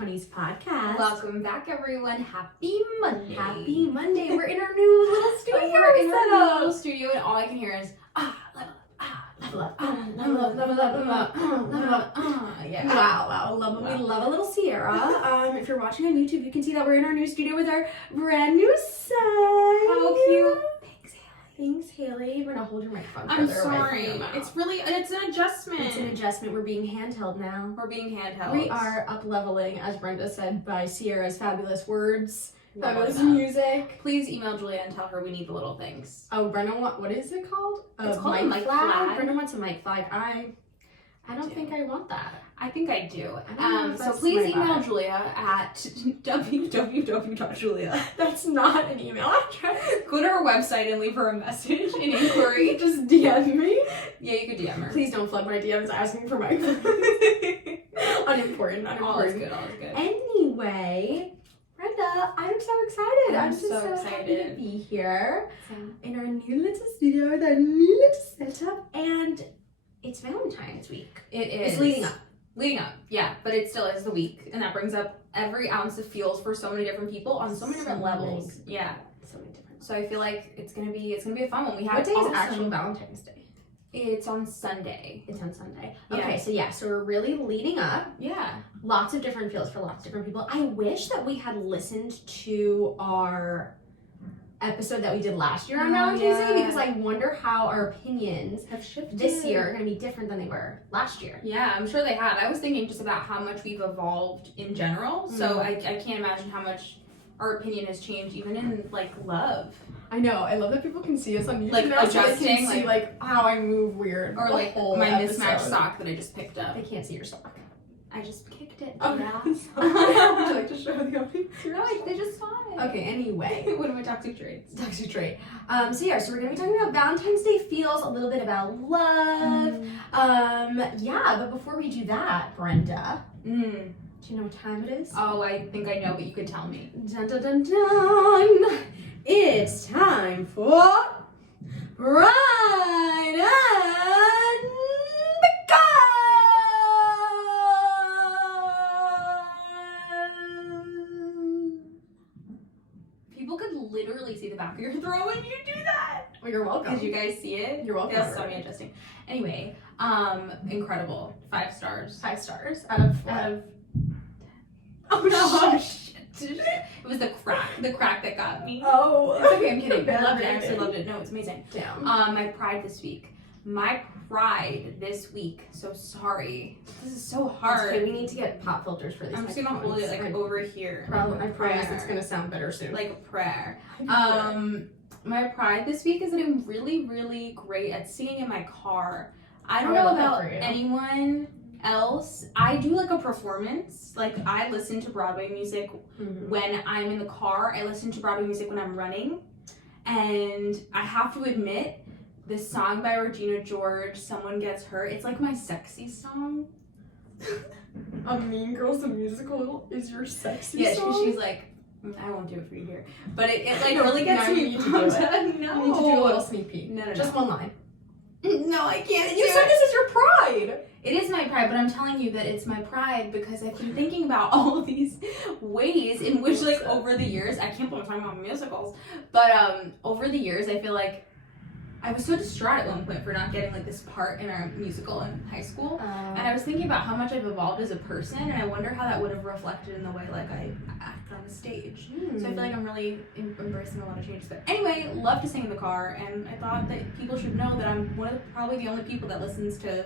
20s podcast. Welcome back, everyone. Happy Monday. Happy Monday. We're in our new little studio. We're in our little studio, and all I can hear is level up, level up, level up, level up, level up. Yeah. Wow. We love a little Sierra. If you're watching on YouTube, you can see that we're in our new studio with our brand new sign. How cute. Thanks, Haley. We're gonna hold your microphone. I'm further away sorry. from your mouth. It's an adjustment. It's an adjustment. We're being handheld now. We're being handheld. We are up leveling, as Brenda said, by Sierra's fabulous words, fabulous that. music. Please email Julia and tell her we need the little things. Oh, Brenda, what is it called? It's called a mic flag. Brenda wants a mic flag. I don't think I want that. I think I do. So So please email Julia at www.julia. That's not an email address. Go to her website and leave her a message in inquiry. Just DM me. Yeah, you could DM her. Please don't flood my DMs asking for my unimportant. All is good. Anyway, Brenda, I'm so excited. I'm just so happy excited to be here Same. in our new little studio with our new little setup, and it's Valentine's week. It is. It's leading up. Yeah, but it still is the week, and that brings up every ounce of feels for so many different people on so many different levels. Yeah. So many different. So I feel like it's gonna be a fun one. We have What day is awesome- actual Valentine's Day? It's on Sunday. It's on Sunday. Yeah. Okay, so we're really leading up. Yeah. Lots of different feels for lots of different people. I wish that we had listened to our episode that we did last year on Valentine's Day, because I wonder how our opinions Have shifted this year are going to be different than they were last year. Yeah, I'm sure they have. I was thinking just about how much we've evolved in general. So I can't imagine how much our opinion has changed, even in like love. I know. I love that people can see us on YouTube Like, now, so they adjusting, can see like how I move weird, Or the like whole my episode. mismatched sock that I just picked up. They can't see your sock. I just kicked it. Oh, Yeah. Would you like to show the audience? No, they just saw it. Okay. Anyway. One of my toxic traits. Toxic trait. So we're gonna be talking about Valentine's Day feels, a little bit about love. But before we do that, Brenda, do you know what time it is? Oh, I think I know, but you could tell me. Dun dun dun dun! It's time for Bride and Pickle! People could literally see the back of your throat when you do that. Well, you're welcome. Did you guys see it? You're welcome. That's so adjusting. Anyway, incredible. 5 stars. 5 stars out of. Oh no! Shit. It was the crack that got me. Oh, It's okay, I'm kidding. I loved it. I Bad actually rating. loved it. No, it's amazing. Damn. My pride this week. So sorry. This is so hard. Okay, we need to get pop filters for these. I'm just gonna hold it like over here. I promise Prayer. it's gonna sound better soon. Like a prayer. My pride this week is that I'm really, really great at singing in my car. I don't Oh, I know love that about for you. anyone else. I do like a performance. Like I listen to Broadway music when I'm in the car. I listen to Broadway music when I'm running. And I have to admit, this song by Regina George, Someone Gets Hurt, it's like my sexy song. Mean Girls the musical is your sexy Yeah, song? she's like, I won't do it for you here. But it like No, really gets now me you need to do pumped it. up. No. You need to do a little sneak peek. No. Just one line. No, I can't. You said this is your pride. It is my pride, but I'm telling you that it's my pride because I've been thinking about all of these ways in which, like, over the years, I can't believe I'm talking about musicals, but over the years, I feel like I was so distraught at one point for not getting, like, this part in our musical in high school, and I was thinking about how much I've evolved as a person, and I wonder how that would have reflected in the way, like, I act on the stage. So I feel like I'm really embracing a lot of changes. But anyway, love to sing in the car, and I thought that people should know that I'm probably the only people that listens to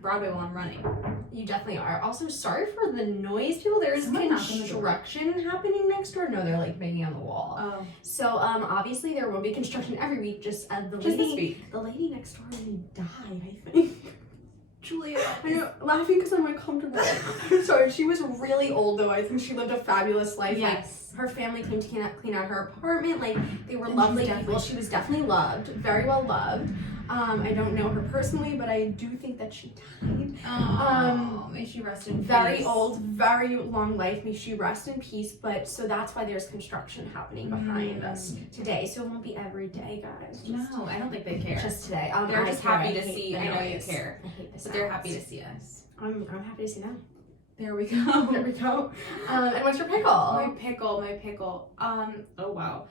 Broadway while I'm running. You definitely are. Also, sorry for the noise, people. There's Someone knocked on the door. construction happening next door. No, they're like banging on the wall. Oh, So, obviously there won't be construction every week. Just the just this lady, week. the lady next door died, I think. Julia. I know, laughing because I'm uncomfortable. I'm sorry, she was really old though. I think she lived a fabulous life. Yes. Like, her family came to clean out her apartment. Like, they were And lovely she's people. She was definitely loved, very well loved. I don't know her personally, but I do think that she died. Oh, may she rest in peace. Very old, very long life. May she rest in peace. But so that's why there's construction happening behind us today. So it won't be every day, guys. No, I don't think they care. Just today. They're I just care. happy I to hate see. the I know you noise. care, I hate this. but they're happy to see us. I'm happy to see them. There we go. There we go. And what's your pickle? My pickle. Oh wow.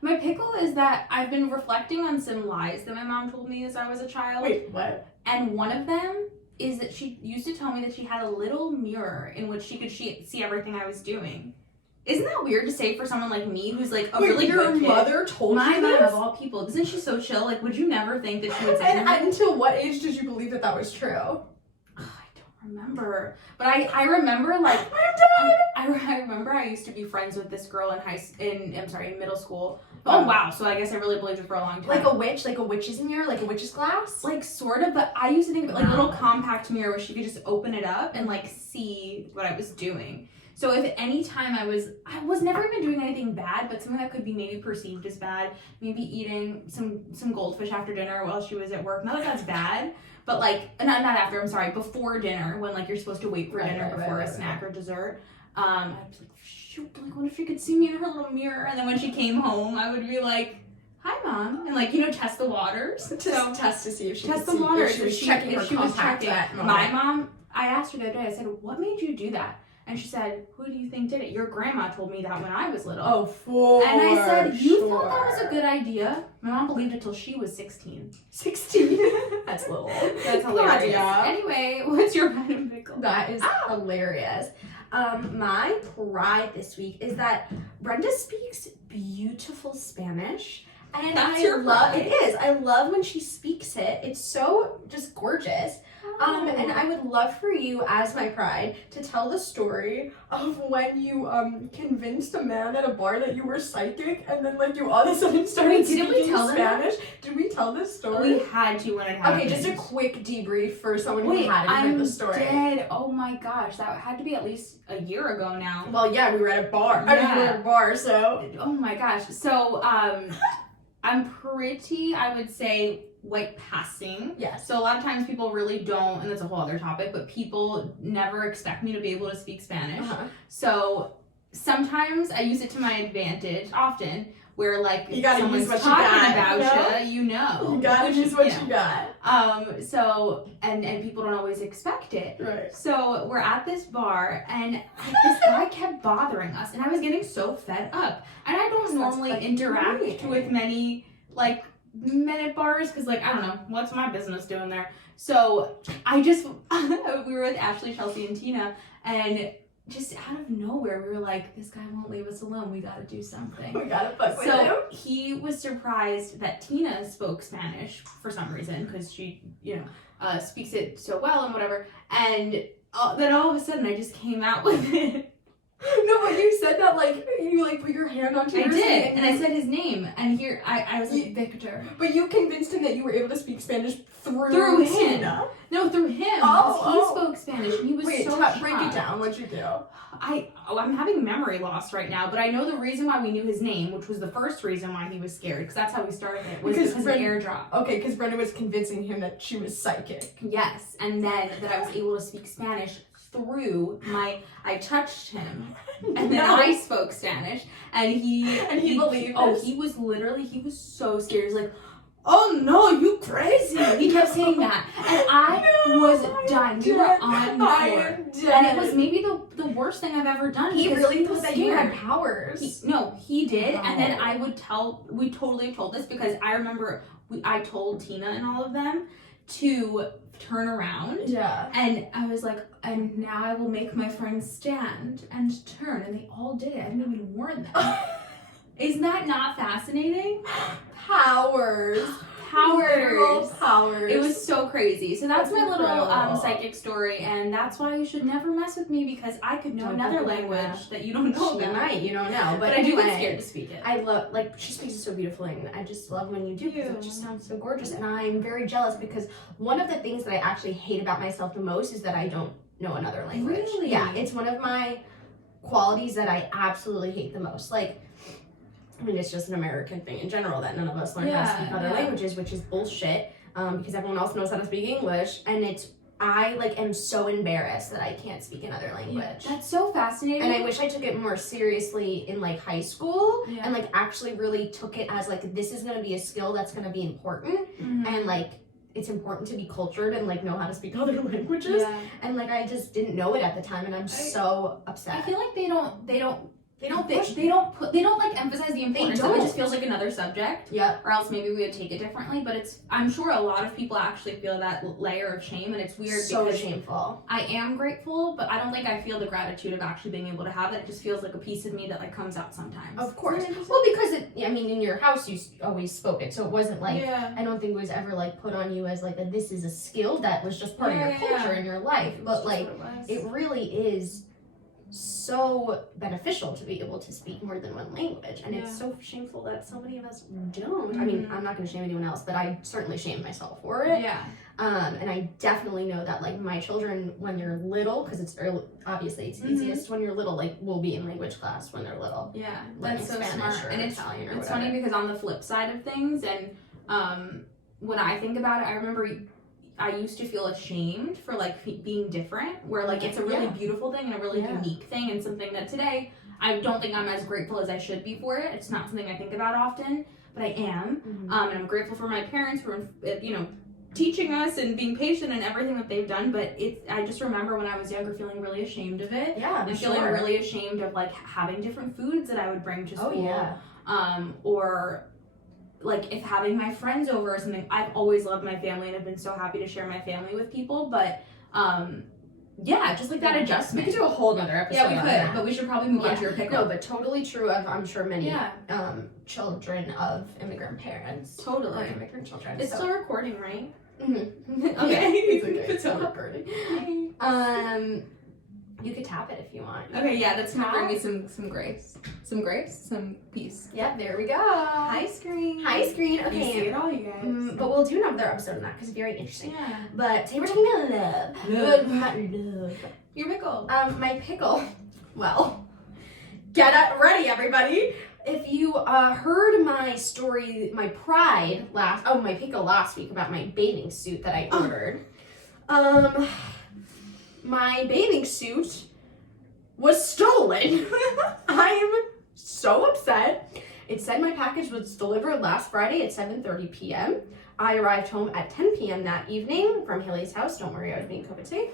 My pickle is that I've been reflecting on some lies that my mom told me as I was a child. Wait, what? And one of them is that she used to tell me that she had a little mirror in which she could see everything I was doing. Isn't that weird to say for someone like me who's like a really good kid? Your mother told my you mom this? of all people. Isn't she so chill? Like, would you never think that she would say And that? until what age did you believe that was true? I don't remember. But I remember like I remember I used to be friends with this girl in middle school. Oh wow, so I guess I really believed it for a long time. Like a witch's mirror, like a witch's glass? Like sort of, but I used to think of it like a little compact mirror where she could just open it up and like see what I was doing. So if any time I was never even doing anything bad, but something that could be maybe perceived as bad, maybe eating some goldfish after dinner while she was at work. Not that that's bad, but like not after. I'm sorry, before dinner when like you're supposed to wait for dinner before a snack or dessert. I'd be like, shoot, like what if she could see me in her little mirror? And then when she came home, I would be like, hi mom, and like test the waters. Test to see if she test could the waters. If she was checking. My mom, I asked her the other day. I said, what made you do that? And she said, who do you think did it? Your grandma told me that when I was little. Oh, for And I said, you thought that was a good idea? My mom believed it till she was 16. 16? That's little. That's hilarious. Anyway, what's your bad and pickle? That is hilarious. My pride this week is that Brenda speaks beautiful Spanish. And That's your love pride. It is. I love when she speaks it. It's so just gorgeous. And I would love for you, as my pride, to tell the story of when you convinced a man at a bar that you were psychic, and then like you all of a sudden started speaking Spanish. Did we tell this story? We had to when it happened. Okay, just a quick debrief for someone who hadn't heard the story. Dead. Oh my gosh, that had to be at least a year ago now. Well, yeah, we were at a bar. Yeah. I mean, we were at a bar, so. Oh my gosh. So, I'm pretty, I would say, white passing. Yes. So a lot of times people really don't, and that's a whole other topic, but people never expect me to be able to speak Spanish. So sometimes I use it to my advantage, often, where like you gotta someone's use what talking you got, about you, You gotta use what you got. So, and people don't always expect it. Right. So we're at this bar, and this guy kept bothering us, and I was getting so fed up. And I don't normally interact with many, like, men at bars, because, like, I don't know, what's my business doing there? So I just, we were with Ashley, Chelsea, and Tina, and just out of nowhere, we were like, this guy won't leave us alone. We gotta do something. We gotta fuck with him. So he was surprised that Tina spoke Spanish for some reason, because she, speaks it so well and whatever. And then all of a sudden, I just came out with it. No, but you said that, like, you, like, put your hand on Tina's I did, and I said his name, and here, I was like, Victor. But you convinced him that you were able to speak Spanish through him. Tina. No, through him. He spoke Spanish, and he was so shocked. Break it down. What'd you do? I'm having memory loss right now, but I know the reason why we knew his name, which was the first reason why he was scared, because that's how we started it, was because of airdrop. Okay, because Brenda was convincing him that she was psychic. Yes, and then that I was able to speak Spanish through I touched him, and then I spoke Spanish, and he believed. Oh, he was so scared. He was like, oh no, you crazy. He kept saying that, and I was done. We were on the floor, and it was maybe the worst thing I've ever done. He really thought that you had powers. He did, and then I would we totally told this, because I remember I told Tina and all of them to turn around. Yeah. And I was like, and now I will make my friends stand and turn. And they all did it. I didn't even warn them. Isn't that not fascinating? Powers. It was so crazy. So that's my little psychic story, and that's why you should never mess with me, because I could know another language that you don't know about. You don't know, but I do get scared to speak it. I love, like, she speaks it so beautifully, and I just love when you do, because it just sounds so gorgeous, and I'm very jealous, because one of the things that I actually hate about myself the most is that I don't know another language. Really? Yeah, it's one of my qualities that I absolutely hate the most. Like, I mean, it's just an American thing in general that none of us learn how to speak other languages, which is bullshit, because everyone else knows how to speak English, and I am so embarrassed that I can't speak another language. Yeah, that's so fascinating. And I wish I took it more seriously in like high school, and like actually really took it as like, this is gonna be a skill that's gonna be important, and like it's important to be cultured and like know how to speak other languages. Yeah. And like I just didn't know it at the time, and I'm so upset. I feel like they don't like emphasize the importance of it. It just feels like another subject. Yep. Or else maybe we would take it differently. But I'm sure a lot of people actually feel that layer of shame, and it's weird So because shameful. I am grateful, but I don't think I feel the gratitude of actually being able to have it. It just feels like a piece of me that like comes out sometimes. Of course. Well, because in your house you always spoke it, so it wasn't like I don't think it was ever like put on you as like that this is a skill that was just part of your culture in your life. But like it really is so beneficial to be able to speak more than one language, and it's so shameful that so many of us don't. I mean, I'm not going to shame anyone else, but I certainly shame myself for it. And I definitely know that like my children, when they're little, because it's early, obviously it's easiest when you're little, like will be in language class when they're little. That's so Spanish smart. or And Italian or it's whatever. funny because on the flip side of things, and when I think about it, I remember I used to feel ashamed for like being different, where like it's a really beautiful thing and a really unique thing, and something that today I don't think I'm as grateful as I should be for it. It's not something I think about often, but I am. And I'm grateful for my parents for teaching us and being patient and everything that they've done. But I just remember when I was younger feeling really ashamed of it. And feeling really ashamed of like having different foods that I would bring to school. Or like if having my friends over or something. I've always loved my family and have been so happy to share my family with people, but just like that adjustment. We could do a whole nother episode. We could, but we should probably move on to your pickle. No, but totally true of I'm sure many children of immigrant parents. Totally. Or immigrant children. It's still recording, right? Mm-hmm. Okay. It's still recording. You could tap it if you want. Okay, that's gonna bring me some grace. Some grace? Some peace. Yep, there we go. Hi, screen. Hi, screen. Okay. You see it all, you guys. But we'll do another episode on that because it's very interesting. Yeah. But today we're talking about love. Love. Your pickle. My pickle. Well, get it ready, everybody. If you heard my story, my pickle last week about my bathing suit that I ordered. My bathing suit was stolen. I'm so upset. It said my package was delivered last Friday at 7:30 p.m. I arrived home at 10 p.m. that evening from Haley's house. Don't worry, I was being COVID safe.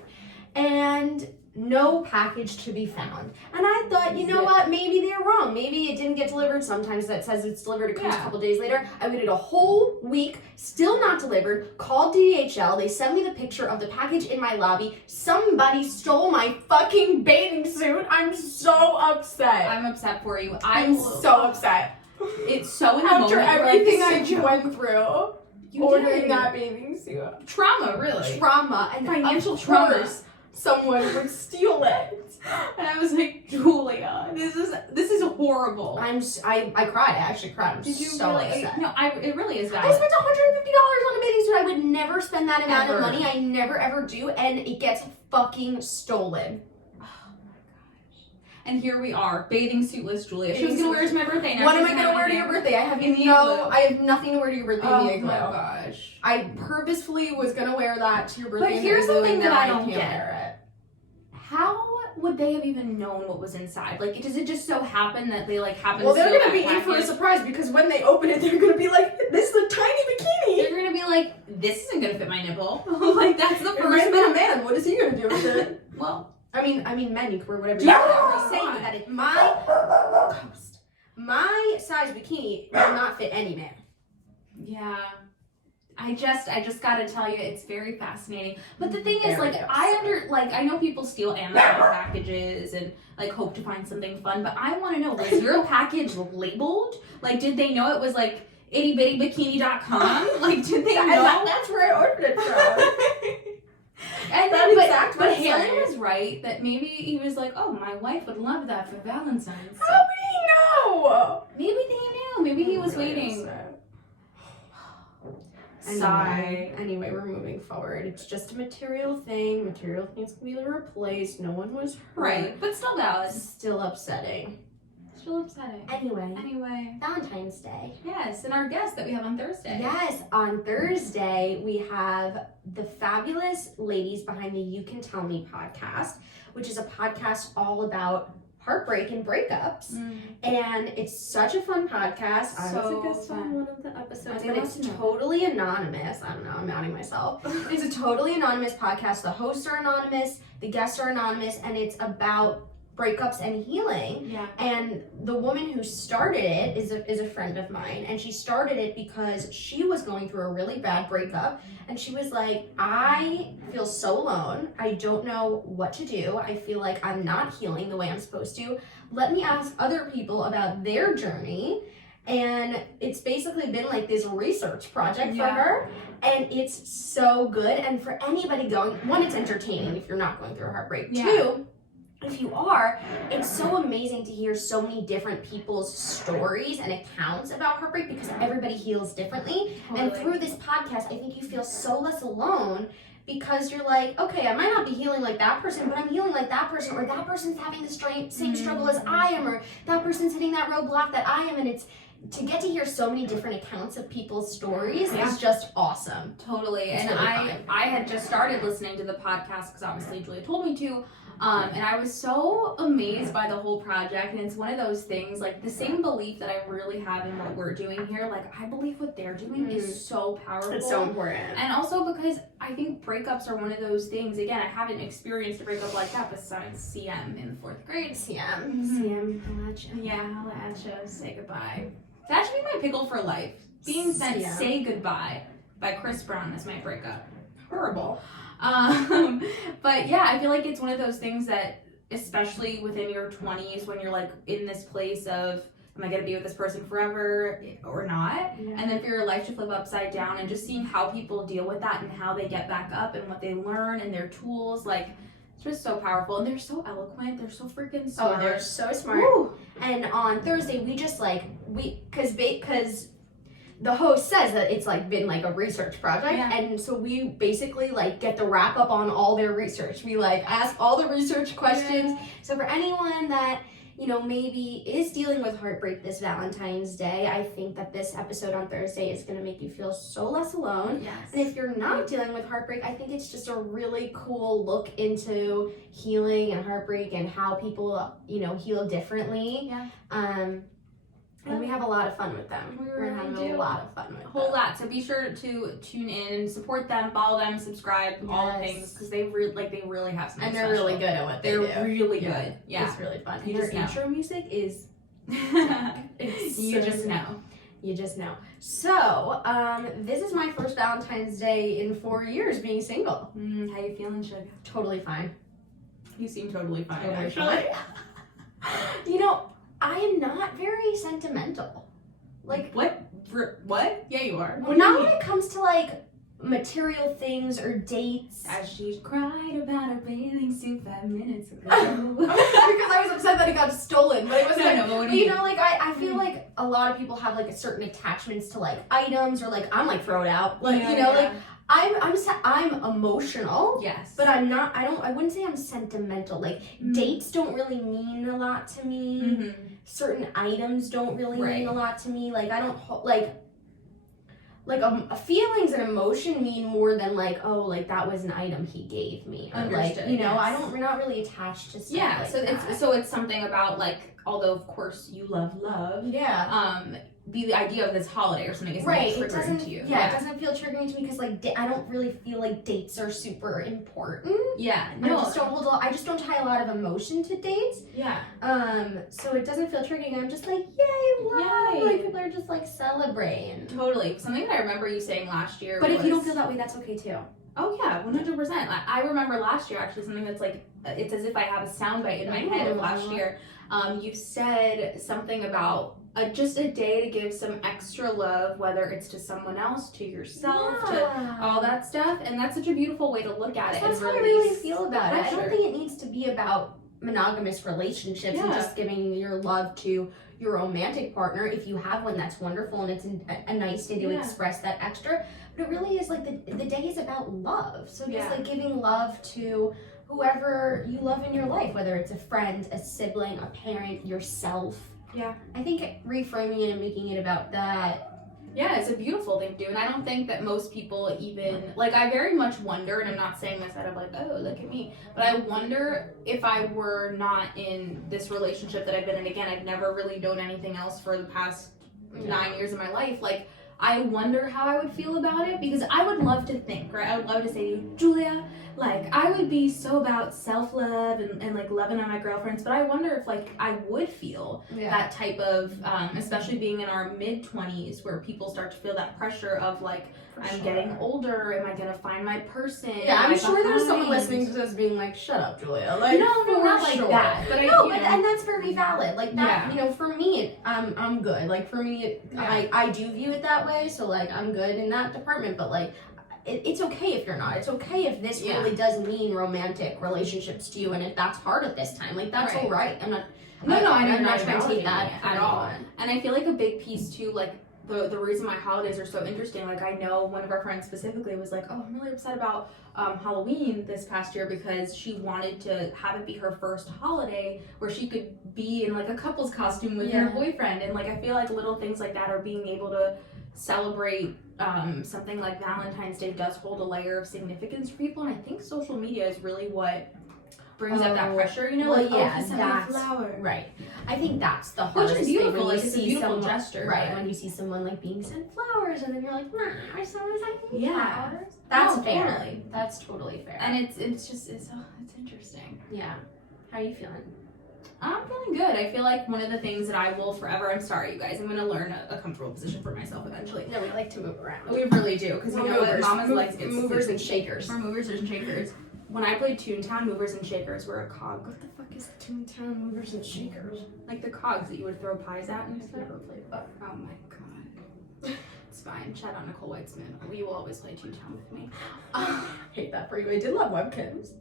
And no package to be found. And I thought, you know what? Maybe they're wrong. Maybe it didn't get delivered. Sometimes that says it's delivered. It comes a couple days later. I waited a whole week, still not delivered. Called DHL. They sent me the picture of the package in my lobby. Somebody stole my fucking bathing suit. I'm so upset. I'm upset for you. I'm so upset. It's so in the After moment. everything I went through, ordering that bathing suit. Trauma, really. Trauma and financial trauma. Someone would steal it. And I was like, Julia, this is horrible. I cried. I actually cried. I'm Did you so really? upset. No, it really is bad. I spent $150 on a bathing suit. I would never spend that amount Ever. of money. I never ever do, and it gets fucking stolen. Oh my gosh. And here we are, bathing suitless Julia. She was gonna wear it to my birthday. Now What am I gonna wear to your birthday? I have nothing to wear to your birthday in the igloo. Oh my gosh. I purposefully was gonna wear that to your birthday. But here's something that I don't can't get. wear it. How would they have even known what was inside? Like, does it just so happen that they like happen Well, to steal they're gonna that be in for a package? surprise because when they open it, they're gonna be like, "This is a tiny bikini." They're gonna be like, "This isn't gonna fit my nipple." Like that's the It might have first been a man. What is he gonna do with it? Well, I mean, men, you can wear whatever you Yeah. want. I'm saying that it's my size bikini will not fit any man. yeah. I just gotta tell you, it's very fascinating. But the thing is, Very like, upsetting. I know people steal Amazon packages and like hope to find something fun, but I want to know, was your package labeled? Like, did they know it was like ittybitty-bikini.com? Like, did they know? That's where I ordered it from. And That then, exact but website. Haley was right that maybe he was like, oh, my wife would love that for Valentine's. How would he know? Maybe they knew. Maybe he was waiting. Sigh. Anyway, we're moving forward. It's just a material thing. Material things can be replaced. No one was hurt. Right, but still valid. Still upsetting. Still upsetting. Anyway, Valentine's Day. Yes, and our guest that we have on Thursday. Yes, on Thursday we have the fabulous ladies behind the You Can Tell Me podcast, which is a podcast all about heartbreak and breakups. And it's such a fun podcast. I was a guest on one of the episodes, but it's totally anonymous. I don't know, I'm outing myself. It's a totally anonymous podcast. The hosts are anonymous, the guests are anonymous, and it's about breakups and healing. Yeah. And the woman who started it is a friend of mine, and she started it because she was going through a really bad breakup, and she was like, I feel so alone. I don't know what to do. I feel like I'm not healing the way I'm supposed to. Let me ask other people about their journey. And it's basically been like this research project for her, and it's so good. And for anybody going, one, it's entertaining if you're not going through a heartbreak. Two, if you are, it's so amazing to hear so many different people's stories and accounts about heartbreak, because everybody heals differently. And through this podcast, I think you feel so less alone, because you're like, okay, I might not be healing like that person, but I'm healing like that person, or that person's having the same struggle as I am, or that person's hitting that roadblock that I am. And it's to get to hear so many different accounts of people's stories is just awesome. Totally. It's and really I had just started listening to the podcast because obviously Julia told me to. And I was so amazed by the whole project, and it's one of those things, like the same belief that I really have in what we're doing here, like I believe what they're doing is so powerful. It's so important. And also because I think breakups are one of those things, again, I haven't experienced a breakup like that besides CM in the 4th grade. CM, holla at you. Yeah, holla at you, say goodbye. That should be my pickle for life. Being sent Say Goodbye by Chris Brown as my breakup. Horrible. But yeah, I feel like it's one of those things that, especially within your 20s, when you're like in this place of, am I going to be with this person forever or not? Yeah. And then for your life to flip upside down, and just seeing how people deal with that and how they get back up and what they learn and their tools, like, it's just so powerful. And they're so eloquent. They're so freaking smart. Oh, they're so smart. Woo. And on Thursday, we just because the host says that it's like been like a research project, and so we basically like get the wrap up on all their research. We like ask all the research questions. So for anyone that, you know, maybe is dealing with heartbreak this Valentine's Day, I think that this episode on Thursday is going to make you feel so less alone. Yes. And if you're not dealing with heartbreak, I think it's just a really cool look into healing and heartbreak and how people, you know, heal differently. Yeah. And we have a lot of fun with them. We're having a lot of fun with them. A whole lot. So be sure to tune in and support them, follow them, subscribe, all the things, because they really have something and they're special. really good at what they do. They're really good. Yeah. It's really fun. You And just their know. intro music is You just know. You just know. So, this is my first Valentine's Day in 4 years being single. How you feeling, sugar? Totally fine. You seem totally fine, Totally actually. You know, I am not very sentimental. Like, What? Yeah, you are. not when it comes to like material things or dates. As she cried about her bathing suit 5 minutes ago. Because I was upset that it got stolen, but it was No, but what do you know, like I feel like a lot of people have like a certain attachments to like items, or like I'm like throw it out, like like I'm emotional. Yes. But I wouldn't say I'm sentimental. Like dates don't really mean a lot to me. Certain items don't really mean a lot to me. Like I don't feelings and emotion mean more than like, oh, like that was an item he gave me. Or Understood, like, you know, we're not really attached to stuff like that. So it's something about like, although of course you love. Yeah. The idea of this holiday or something is right. not triggering to you. Yeah, it doesn't feel triggering to me because like I don't really feel like dates are super important. Yeah. No. I just don't tie a lot of emotion to dates. Yeah. So it doesn't feel triggering. I'm just like, yay, love. Yay. Like people are just like celebrating. Totally. Something that I remember you saying last year. But if you don't feel that way, that's okay too. Oh yeah, 100%. I remember last year actually something that's like, it's as if I have a soundbite in my head of last year. You said something about just a day to give some extra love, whether it's to someone else, to yourself, to all that stuff. And that's such a beautiful way to look at it. That's how I really feel about it. I don't think it needs to be about monogamous relationships and just giving your love to your romantic partner. If you have one, that's wonderful, and it's a nice day to express that extra. But it really is like the day is about love. So just like giving love to whoever you love in your life, whether it's a friend, a sibling, a parent, yourself. Yeah. I think reframing it and making it about that Yeah, it's a beautiful thing to do, and I don't think that most people even, like, I very much wonder, and I'm not saying this out of like, oh, look at me, but I wonder if I were not in this relationship that I've been in, again, I've never really known anything else for the past 9 years of my life, like, I wonder how I would feel about it, because I would love to think, right, I would love to say to you, Julia, like, I would be so about self-love and like, loving on my girlfriends, but I wonder if, like, I would feel that type of, especially being in our mid-20s, where people start to feel that pressure of, like, I'm getting older, am I gonna find my person? Yeah, I'm sure there's someone listening to this being like, shut up, Julia. Like, no, not like that. But and that's very valid. Like, that, you know, for me, I'm good. Like, for me, I do view it that way, so, like, I'm good in that department, but, like, it's okay if you're not. It's okay if this really does mean romantic relationships to you, and if that's hard at this time. Like, that's all right. I'm not. I'm not trying to take that at all. And I feel like a big piece too, like the reason my holidays are so interesting. Like, I know one of our friends specifically was like, "Oh, I'm really upset about Halloween this past year because she wanted to have it be her first holiday where she could be in like a couple's costume with her boyfriend." And like, I feel like little things like that are being able to celebrate something like Valentine's Day does hold a layer of significance for people, and I think social media is really what brings up that pressure, you know, well, like, yeah, he sent me a flower. Right. I think that's the hardest thing when you like, see someone, gesture, right? When you see someone like being sent flowers, and then you're like, nah, I saw sent me Yeah. flowers. That's fair. Totally. That's totally fair. And it's just it's interesting. Yeah. How are you feeling? I'm feeling good. I feel like one of the things that I will forever, I'm sorry you guys, I'm going to learn a comfortable position for myself eventually. No, we like to move around. We really do, because you know what Mama's like, it's movers and shakers. We're movers and shakers. When I played Toontown, movers and shakers were a cog. What the fuck is Toontown movers and shakers? Like the cogs that you would throw pies at and stuff. I've never played that. Oh my god. It's fine. Shout out Nicole Weitzman. You will always play Toontown with me. I hate that for you. I did love webkins.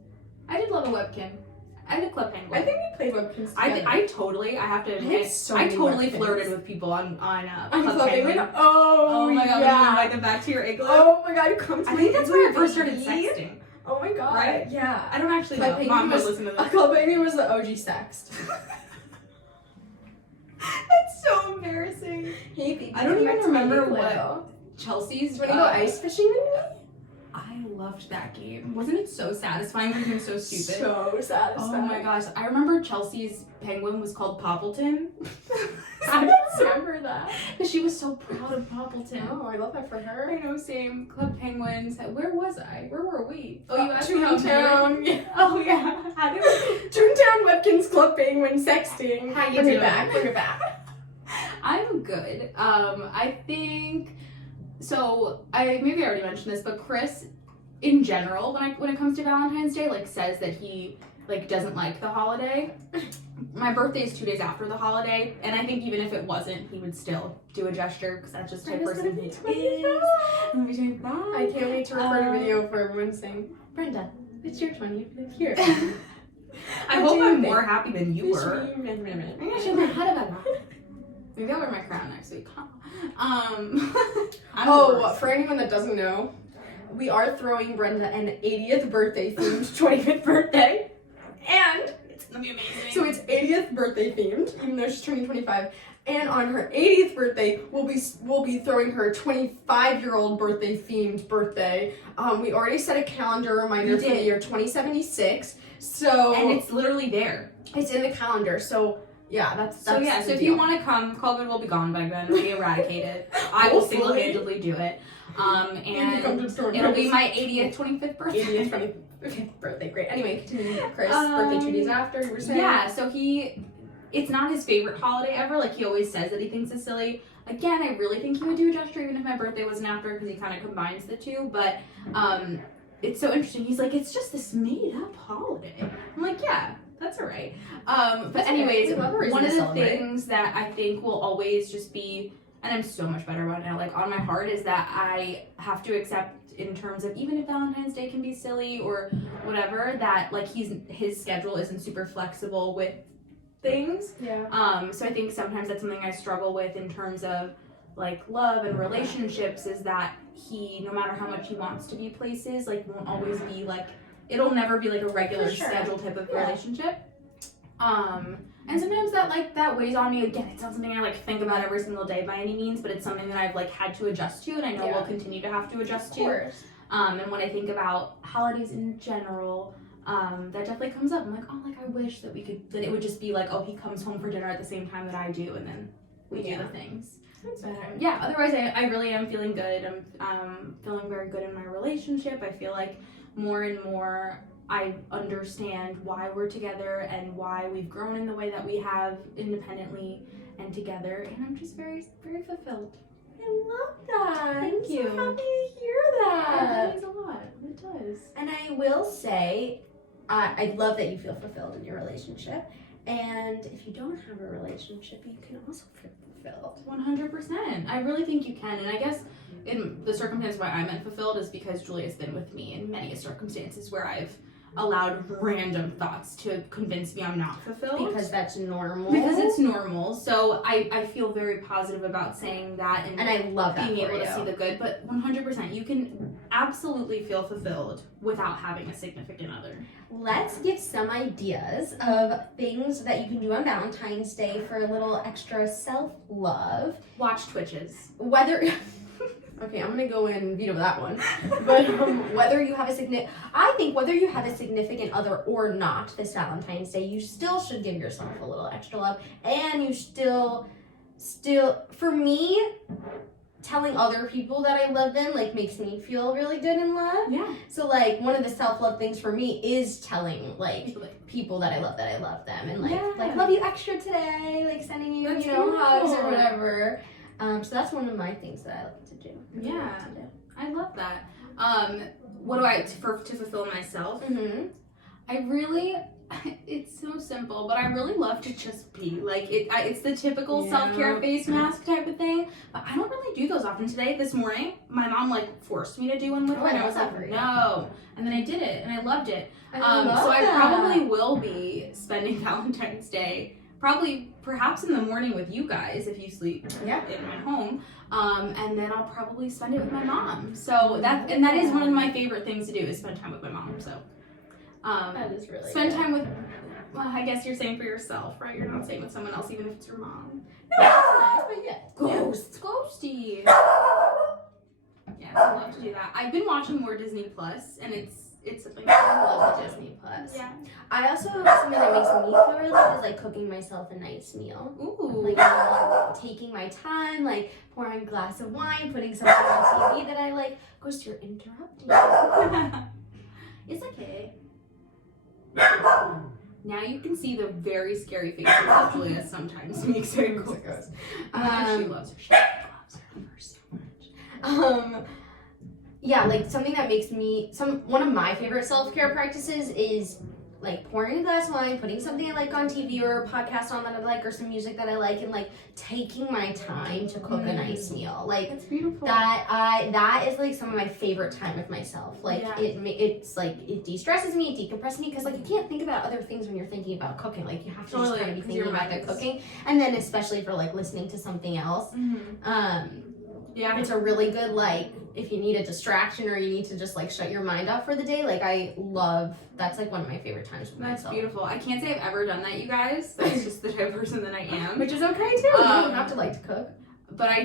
I did love a webkin. I did club penguin. I think we played webkins together. I have to admit, I totally flirted with people on club penguin. Oh my god, yeah. we invite them back to your igloo. Oh my god, come to I think that's where I first started sexting. Oh my god. Right? Yeah. I don't actually know. Mom would listen to this. Club Penguin was the OG sext. That's so embarrassing. I don't even remember what Chelsea's. Do you want to go ice fishing with me? I loved that game. Wasn't it so satisfying when he was so stupid? So satisfying. Oh my gosh. I remember Chelsea's penguin was called Poppleton. I don't remember that. Because she was so proud of Poppleton. Oh, I love that for her. I know, same. Club Penguins. Where was I? Where were we? Oh, you asked me how Toontown. Yeah. Oh, yeah. How did we? Toontown, Webkins, Club Penguin, sexting. How you Bring doing? it back. Bring it back. I'm good. I think... So, I maybe already mentioned this, but Chris, in general, when it comes to Valentine's Day, like, says that he, like, doesn't like the holiday. My birthday is 2 days after the holiday, and I think even if it wasn't, he would still do a gesture, because that's just the type of person he is. I'm gonna be 25. I can't wait to record a video for everyone saying, Brenda, it's your 20th year. I hope I'm more happy than you were. Maybe I'll wear my crown next week. For anyone that doesn't know, we are throwing Brenda an 80th birthday themed 25th birthday. And it's gonna be amazing. So it's 80th birthday themed, even though she's turning 25. And on her 80th birthday, we'll be throwing her 25-year-old birthday themed birthday. We already set a calendar reminder for the year 2076. So and it's literally there. It's in the calendar. So yeah, that's so if you want to come, COVID will be gone by then. It'll be eradicated. I will single-handedly do it. And it'll be my 80th, 25th birthday. 80th, 25th birthday. Great. Anyway, continue. Chris, birthday 2 days after, you were saying. Yeah, so it's not his favorite holiday ever. Like, he always says that he thinks it's silly. Again, I really think he would do a gesture even if my birthday wasn't after, because he kind of combines the two. But it's so interesting. He's like, it's just this made-up holiday. I'm like, yeah. That's all right. But anyways, one of the things that I think will always just be, and I'm so much better about it now, like on my heart, is that I have to accept in terms of, even if Valentine's Day can be silly or whatever, that like his schedule isn't super flexible with things. Yeah. So I think sometimes that's something I struggle with in terms of like love and relationships, is that he, no matter how much he wants to be places, like won't always be like, it'll never be like a regular schedule type of relationship. And sometimes that weighs on me. Again, it's not something I think about every single day by any means, but it's something that I've had to adjust to, and I know will continue to have to adjust to. Of course. And when I think about holidays in general, that definitely comes up. I'm I wish that it would just be he comes home for dinner at the same time that I do, and then we do the things. Yeah, otherwise I really am feeling good. I'm feeling very good in my relationship. I feel like more and more I understand why we're together and why we've grown in the way that we have independently and together, and I'm just very, very fulfilled. I love that. Thank you. I'm so happy to hear that. That means a lot. It does. And I will say, I love that you feel fulfilled in your relationship. And if you don't have a relationship, you can also feel fulfilled. 100%. I really think you can. And I guess in the circumstance why I meant fulfilled is because Julia's been with me in many circumstances where I've allowed random thoughts to convince me I'm not fulfilled. Because that's normal. Because it's normal. So I feel very positive about saying that and I love that being for able you. to see the good. But 100%, you can absolutely feel fulfilled without having a significant other. Let's give some ideas of things that you can do on Valentine's Day for a little extra self-love. Watch Twitches. Whether... Okay, I'm gonna go in and veto that one. But whether you have whether you have a significant other or not this Valentine's Day, you still should give yourself a little extra love. And you still, for me, telling other people that I love them makes me feel really good in love. Yeah. So one of the self-love things for me is telling people that I love them and love you extra today, sending you hugs or whatever. So that's one of my things that I like to do. I love that. What do I to fulfill myself? Mm-hmm. I really, it's so simple, but I really love to just be it's the typical self-care face mask type of thing, but I don't really do those often. This morning, my mom forced me to do one with her, and I was no, and then I did it, and I loved it. So I probably will be spending Valentine's Day perhaps in the morning with you guys if you sleep in my home, and then I'll probably spend it with my mom. So that is one of my favorite things to do is spend time with my mom. So that is really spend good. time with. Well, I guess you're saying for yourself, right? You're not saying with someone else, even if it's your mom. No, that's nice, but yeah. Ghosty. Yes, I love to do that. I've been watching more Disney Plus, and it's something I love Disney Plus. Yeah. I also something that makes me feel really good is cooking myself a nice meal. Ooh. Taking my time, pouring a glass of wine, putting something on TV that I like. Of course, you're interrupting. It's okay. Now you can see the very scary faces that Julia sometimes makes her goes. She loves her. She loves her so much. Something that makes me one of my favorite self-care practices is pouring a glass of wine, putting something I like on TV or a podcast on that I like or some music that I like, and taking my time to cook a nice meal. That's beautiful. That is some of my favorite time with myself. It de-stresses me, it decompresses me, because you can't think about other things when you're thinking about cooking. You have to just kind of be thinking about the cooking, and then especially for listening to something else. It's a really good if you need a distraction or you need to just shut your mind off for the day. That's one of my favorite times with myself. That's beautiful. I can't say I've ever done that, you guys. That's just the type of person that I am. Which is okay too. You don't have to cook. But I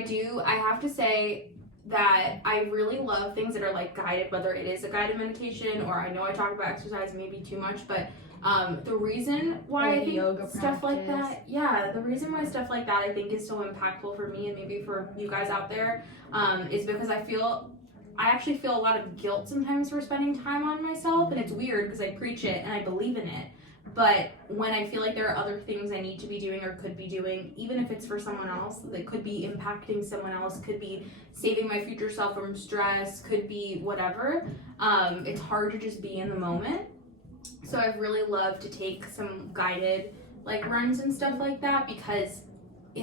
have to say that I really love things that are guided, whether it is a guided meditation or I know I talk about exercise maybe too much, but the reason why I think stuff like that, the reason why stuff like that I think is so impactful for me and maybe for you guys out there, is because I actually feel a lot of guilt sometimes for spending time on myself, and it's weird because I preach it and I believe in it. But when I feel there are other things I need to be doing or could be doing, even if it's for someone else, that could be impacting someone else, could be saving my future self from stress, could be whatever, it's hard to just be in the moment. So I've really loved to take some guided runs and stuff like that, because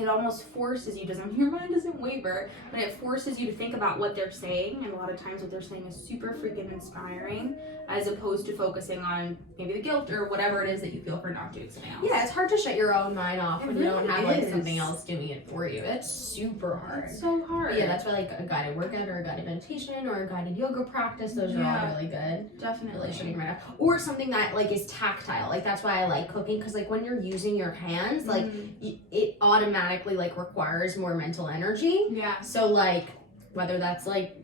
it almost forces you, your mind doesn't waver, but it forces you to think about what they're saying, and a lot of times what they're saying is super freaking inspiring, as opposed to focusing on maybe the guilt or whatever it is that you feel for not doing something else. Yeah, it's hard to shut your own mind off when you don't have like is. something else doing it for you. It's super hard. It's so hard. Yeah, that's why like a guided workout or a guided meditation or a guided yoga practice, those are all really good. Definitely. Really shutting your mind off. Or something that like is tactile. Like that's why I like cooking, because like when you're using your hands, like it automatically like requires more mental energy. Yeah. So like whether that's like,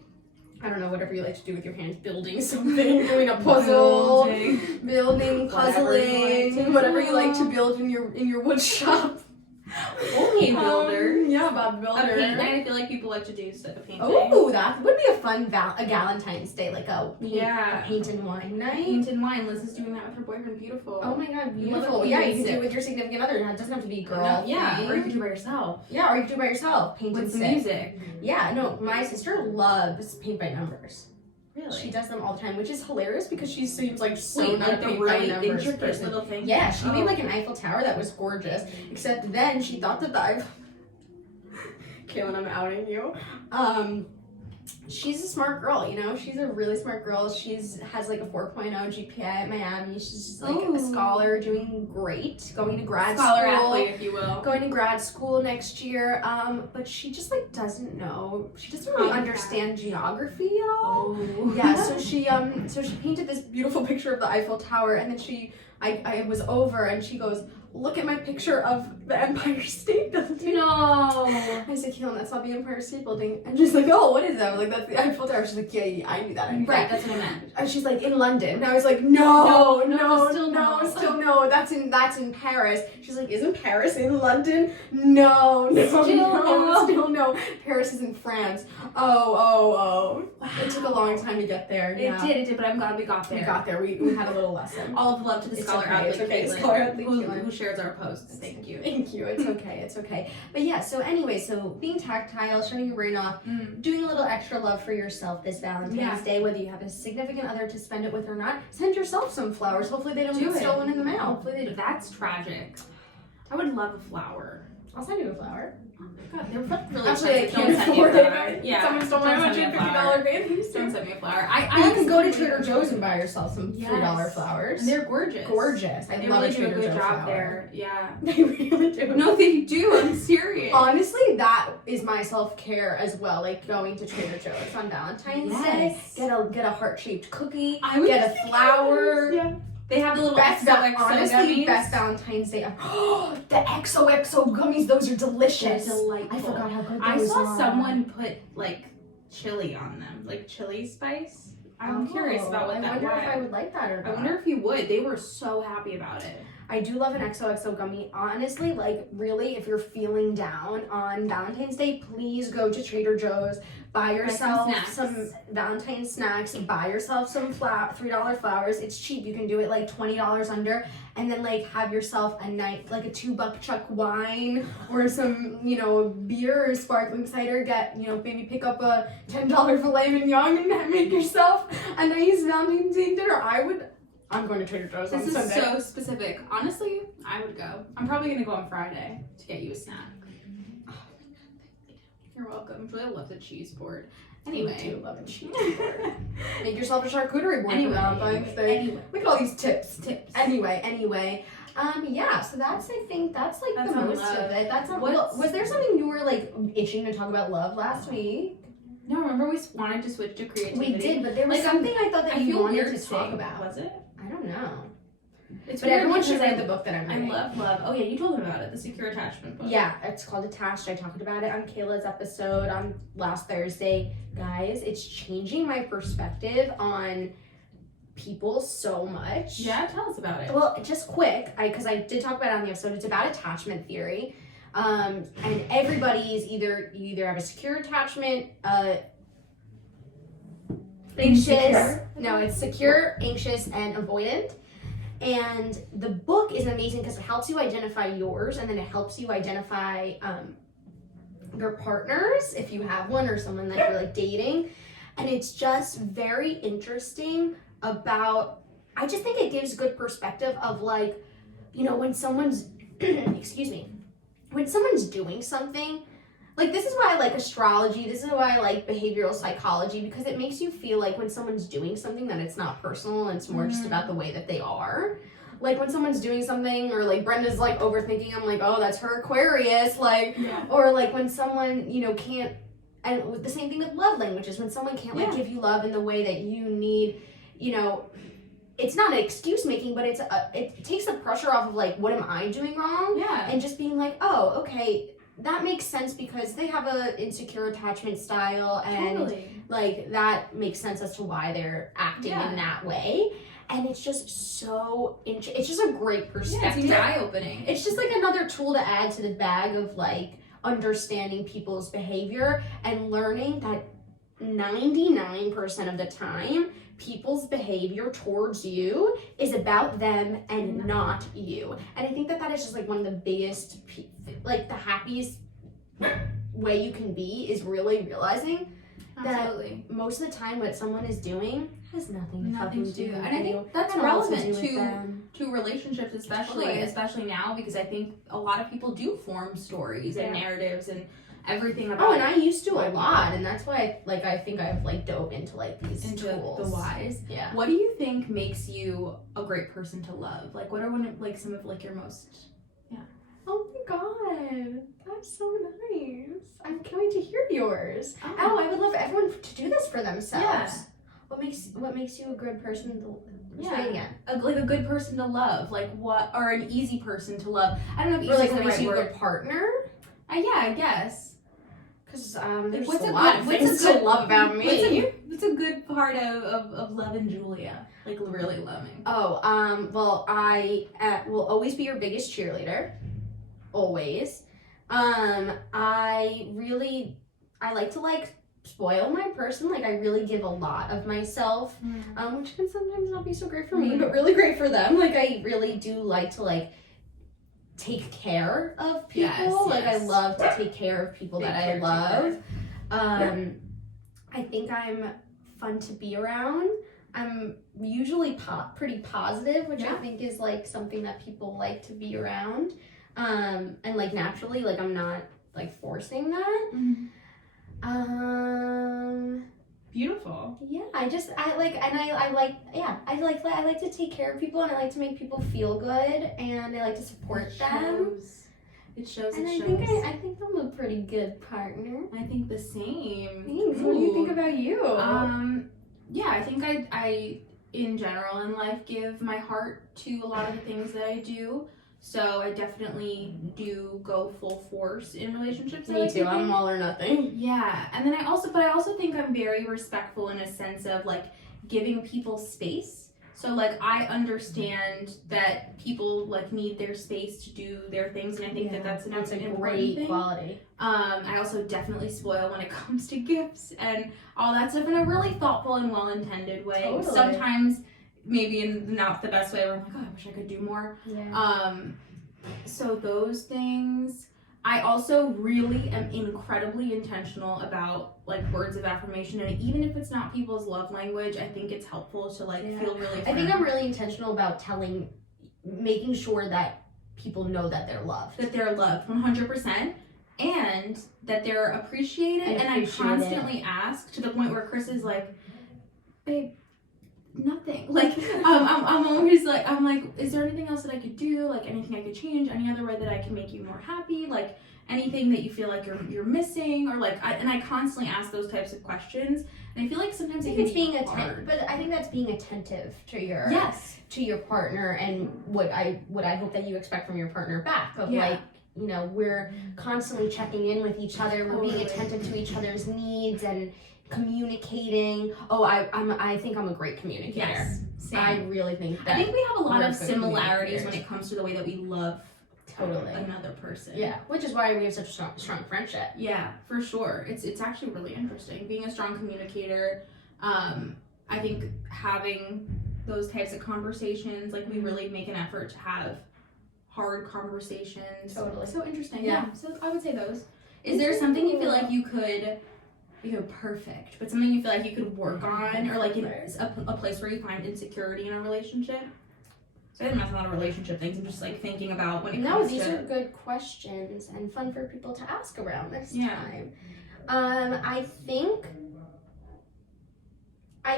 I don't know, whatever you like to do with your hands, building something, doing a puzzle, building, puzzling, whatever you like to build in your wood shop. Okay, builder. Yeah, Bob A Builder. paint night. I feel like people like to do stuff. A paint night. Oh, that would be a fun a Valentine's Day, like a paint and wine night. Paint and wine. Liz is doing that with her boyfriend. Beautiful. Oh my god, beautiful. Love it. Yeah, you can do it with your significant other. It doesn't have to be girl. Yeah, thing. or you can do it by yourself. Yeah, or you can do it by yourself. Paint With and some sip. music. Yeah, no, my sister loves paint by numbers. Really? She does them all the time, which is hilarious because she seems like so Wait, not like a the paint by really numbers intricate person. little thing? Yeah, she made like an Eiffel Tower that was gorgeous. Except then she thought that the Eiffel. Kaylin, I'm outing you. She's a smart girl, you know? She's a really smart girl. Has like a 4.0 GPA at Miami. She's just like a scholar, doing great, going to grad Scholar school. athlete, if you will. Going to grad school next year. But she just like doesn't know. She doesn't really understand geography at all. Oh. Yeah, so she painted this beautiful picture of the Eiffel Tower, and then I was over and she goes, "Look at my picture of the Empire State Building." No. I said, "Kaylin, that's not the Empire State Building." And she's like, "Oh, what is that?" I'm like, "That's the Eiffel Tower." She's like, "Yeah, I knew that. I knew Right, that." that's what I meant. And she's like, "In London." And I was like, no, still no. That's in Paris. She's like, "Isn't Paris in London?" No. Still no. Paris is in France. Oh. Wow. It took a long time to get there. It did, but I'm glad we got there. We got there. We had a little lesson. All of love to the It's scholar okay, athlete, it's okay. Caitlin, Scholar athlete Caitlin. who shares our posts. Thank you. Thank you. It's okay. But yeah, so anyway, so being tactile, shutting your brain off, doing a little extra love for yourself this Valentine's Day, whether you have a significant other to spend it with or not, send yourself some flowers. Hopefully they don't get stolen in the mail. Hopefully they do. That's tragic. I would love a flower. I'll send you a flower. God, they're really Actually, I expensive. can't Don't send me a afford flower. it. Yeah. Someone stole my Don't send me a flower. $150 band. Don't send me a flower. You can go to Trader Joe's and buy yourself some $3 flowers. And they're gorgeous. Gorgeous. I They love really a do a Trader good Joe's job flower. there. Yeah. They really do. No, they do. I'm serious. Honestly, that is my self-care as well. Like going to Trader Joe's on Valentine's Day, get a heart-shaped cookie, get a flower. Yeah. They have the little Best gummies. best Valentine's Day. The XOXO gummies, those are delicious. They're delightful. I forgot how good I those saw are. someone put like chili on them, like chili spice. I'm curious about what I that wonder if I was. would like that or not. I wonder if you would. They were so happy about it. I do love an XOXO gummy. Honestly, like really, if you're feeling down on Valentine's Day, please go to Trader Joe's. Buy yourself some Valentine's snacks. Buy yourself some $3 flowers. It's cheap. You can do it like $20 under, and then like have yourself a night, like a $2 chuck wine or some, beer or sparkling cider. Get, maybe pick up a $10 filet mignon and make yourself a nice Valentine's Day dinner. I'm going to Trader Joe's on Sunday. This is so specific. Honestly, I would go. I'm probably going to go on Friday to get you a snack. You're welcome. Julia loves a cheese board. Anyway. I do love a cheese board. Make yourself a charcuterie board for Valentine's Day. Look at all these tips. Anyway. Yeah, so I think that's like the most of it. Was there something you were like itching to talk about love last week? No, remember we wanted to switch to creativity? We did, but there was something I thought that you wanted to talk saying, about. Was it? I don't know. But everyone should read the book that I'm reading. I love. Oh yeah, you told them about it. The Secure Attachment book. Yeah, it's called Attached. I talked about it on Kayla's episode on last Thursday. Guys, it's changing my perspective on people so much. Yeah, tell us about it. Well, just quick, because I did talk about it on the episode. It's about attachment theory. And everybody's you either have a secure attachment, anxious. No, it's secure, anxious, and avoidant. And the book is amazing because it helps you identify yours, and then it helps you identify your partners if you have one or someone that you're like dating. And it's just very interesting about, I just think it gives good perspective of like, when someone's excuse me, when someone's doing something, like, this is why I like astrology, this is why I like behavioral psychology, because it makes you feel like when someone's doing something that it's not personal and it's more just about the way that they are. Like, when someone's doing something, or like Brenda's like overthinking, I'm like, oh, that's her Aquarius, like, or like when someone, you know, can't, and the same thing with love languages, when someone can't like give you love in the way that you need, you know, it's not an excuse making, but it takes the pressure off of like, what am I doing wrong? Yeah. And just being like, oh, okay, that makes sense because they have a insecure attachment style, and like that makes sense as to why they're acting in that way. And it's just so it's just a great perspective. Yeah, it's eye-opening. It's just like another tool to add to the bag of like understanding people's behavior and learning that 99% of the time people's behavior towards you is about them and not you. And I think that is just like one of the biggest, like the happiest way you can be is really realizing that most of the time what someone is doing has nothing to do with and I think that's relevant to relationships, especially now, because I think a lot of people do form stories and narratives and everything about. Oh, and I used to a lot, and that's why I think I've like dove into like these tools. The whys. Yeah. What do you think makes you a great person to love? Like, what are some of like your most? Yeah. Oh my god, that's so nice. I can't wait to hear yours. Oh, I would love everyone to do this for themselves. Yeah. What makes you a good person to say it again? Like a good person to love, like what, or an easy person to love. I don't know if or like what makes you a good partner. Yeah, I guess. Because there's a lot of things to love about me. What's a good part of Love and Julia? Like really loving. Oh, well, I will always be your biggest cheerleader. Always. I like to like spoil my person. Like, I really give a lot of myself, which can sometimes not be so great for me, but really great for them. Like, I really do like to like take care of people. Like, I love to take care of people that I love. I think I'm fun to be around. I'm usually pretty positive, which I think is like something that people like to be around. And like naturally, like I'm not like forcing that. Beautiful. Yeah, I like to take care of people, and I like to make people feel good, and I like to support them. It shows. And I think I'm a pretty good partner. I think the same. Thanks. What do you think about you? Yeah, I think I in general in life give my heart to a lot of the things that I do. So I definitely do go full force in relationships. Me too. I'm all or nothing. Yeah, and then I also think I'm very respectful in a sense of like giving people space. So like I understand that people like need their space to do their things, and I think that's a great thing. Quality. I also definitely spoil when it comes to gifts and all that stuff in a really thoughtful and well-intended way. Totally. Sometimes maybe in not the best way, where I'm like, oh, I wish I could do more. Yeah. So those things. I also really am incredibly intentional about like words of affirmation, and even if it's not people's love language, I think it's helpful to like feel really firm. I think I'm really intentional about making sure that people know that they're loved. That they're loved 100%, and that they're appreciated. And I constantly ask, to the point where Chris is like, babe, nothing. Like, I'm always like, is there anything else that I could do? Like, anything I could change? Any other way that I can make you more happy? Like, anything that you feel like you're missing? Or like, I constantly ask those types of questions. And I feel like sometimes it can be hard. But I think that's being attentive to your partner, and what I hope that you expect from your partner back. Of like, you know, we're constantly checking in with each other. We're being attentive to each other's needs and communicating. I think I'm a great communicator. Yes, same. I really think that. I think we have a lot of similarities when it comes to the way that we love another person. Yeah, which is why we have such a strong friendship. Yeah, for sure. It's actually really interesting being a strong communicator. I think having those types of conversations, like we really make an effort to have hard conversations. Totally. So interesting. Yeah. So I would say those. Is there something you feel like you could? You're perfect, but something you feel like you could work on, or like in a place where you find insecurity in a relationship? So I didn't ask a lot of relationship things. I'm just like thinking about when it comes No, to... these are good questions and fun for people to ask around this time. I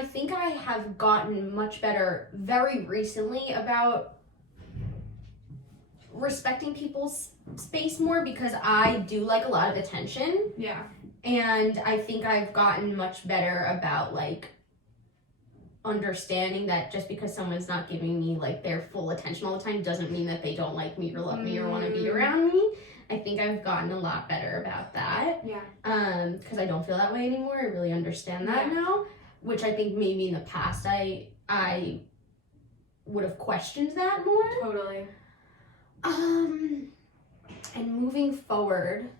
think I have gotten much better very recently about respecting people's space more because I do like a lot of attention. Yeah. And I think I've gotten much better about like understanding that just because someone's not giving me like their full attention all the time doesn't mean that they don't like me or love me or want to be around me. I think I've gotten a lot better about that. Yeah. Because I don't feel that way anymore. I really understand that now, which I think maybe in the past I would have questioned that more. Totally. And moving forward,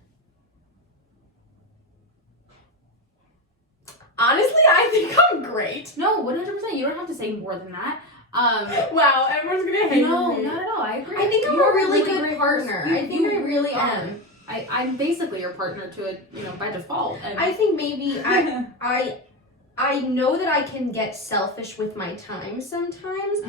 honestly, I think I'm great. No, 100%. You don't have to say more than that. Wow, everyone's gonna hate me. No, not at all. I agree. I think I'm a really good partner. I think I really am. I'm basically your partner to a, by default. I think maybe I know that I can get selfish with my time sometimes,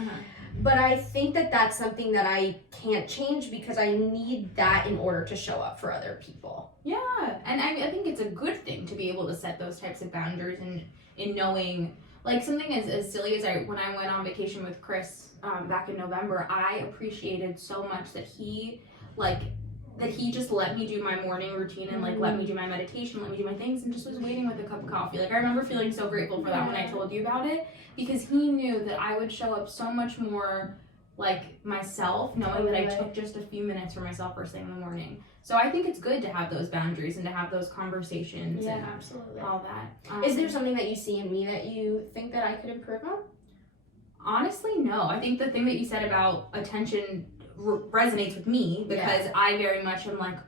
but I think that that's something that I can't change because I need that in order to show up for other people. Yeah, and I think it's a good thing to be able to set those types of boundaries and in knowing, like something as silly as when I went on vacation with Chris back in November, I appreciated so much that he just let me do my morning routine and like let me do my meditation, let me do my things, and just was waiting with a cup of coffee. Like I remember feeling so grateful for that when I told you about it, because he knew that I would show up so much more like myself, knowing that I took just a few minutes for myself first thing in the morning. So I think it's good to have those boundaries and to have those conversations and absolutely. all that. Is there something that you see in me that you think that I could improve on? Honestly, no. I think the thing that you said about attention resonates with me because I very much am like,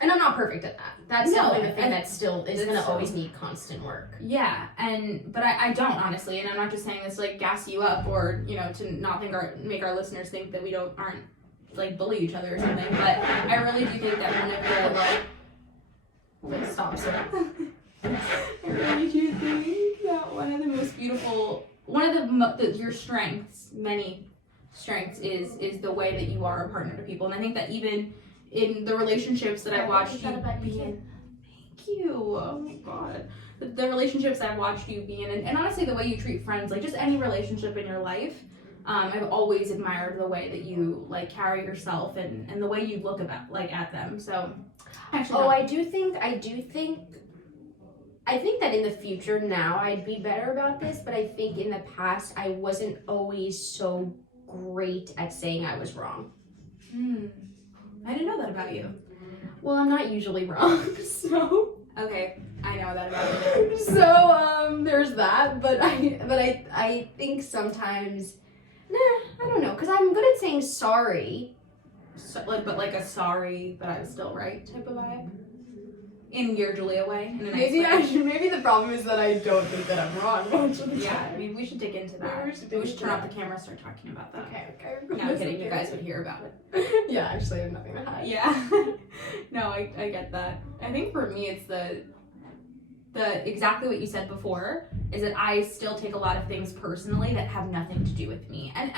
and I'm not perfect at that. That's definitely the thing that still is going to always need constant work. Yeah, but I don't honestly, and I'm not just saying this to like gas you up or to not make our listeners think that we aren't like bully each other or something. But I really do think that one of the stop sir. I really do think that one of the most beautiful, your strengths, many strengths is the way that you are a partner to people, and I think that even in the relationships that I've watched you be in. Thank you. Oh my god. The relationships I've watched you be in, and honestly the way you treat friends, like just any relationship in your life, I've always admired the way that you like carry yourself and the way you look at them. So actually, I think that in the future now I'd be better about this, but I think in the past I wasn't always so great at saying I was wrong. I didn't know that about you. Well, I'm not usually wrong, so. Okay, I know that about you. So, there's that, but I think sometimes, I don't know, because I'm good at saying sorry. So, but like a sorry, but I was still right type of vibe? In your Julia way? In a nice way? Maybe the problem is that I don't think that I'm wrong most of the time. Maybe we should dig into that. We should turn off the camera and start talking about that. Okay. No, I'm kidding. You guys would hear about it. Yeah, actually, I have nothing to hide. Yeah. No, I get that. I think for me, it's the exactly what you said before, is that I still take a lot of things personally that have nothing to do with me. And